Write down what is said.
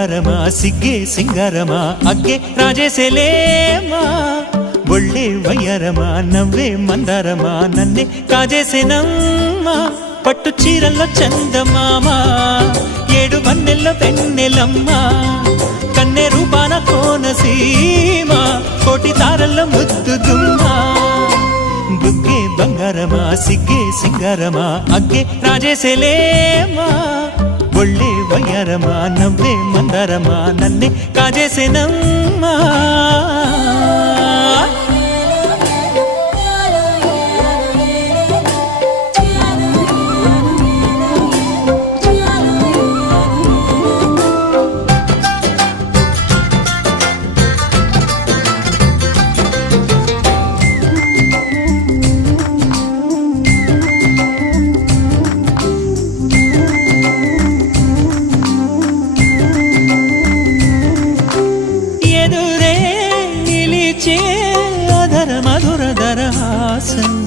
బంగారమా సిగ్గే సింగారమా అగ్గే రాజేసేలేమా ఒళ్ళే వయ్యారమా నవ్వే మందారమా నన్నే కాజేసేనమ్మా పట్టు చీరల్లో చందమామా ఏడు వన్నెల్లో పెన్నెలమ్మా కన్నె రూపాన కోనసీమ కోటి తారల్లో ముద్దుదుమ్మా బుగ్గే బంగారమా సిగ్గే సింగారమా అగ్గే రాజేసేలేమా ఒళ్ళే వయ్యారమా నవ్వే మందారమా నన్నే కాజేసేనమ్మా అధర మధుర దరహాసం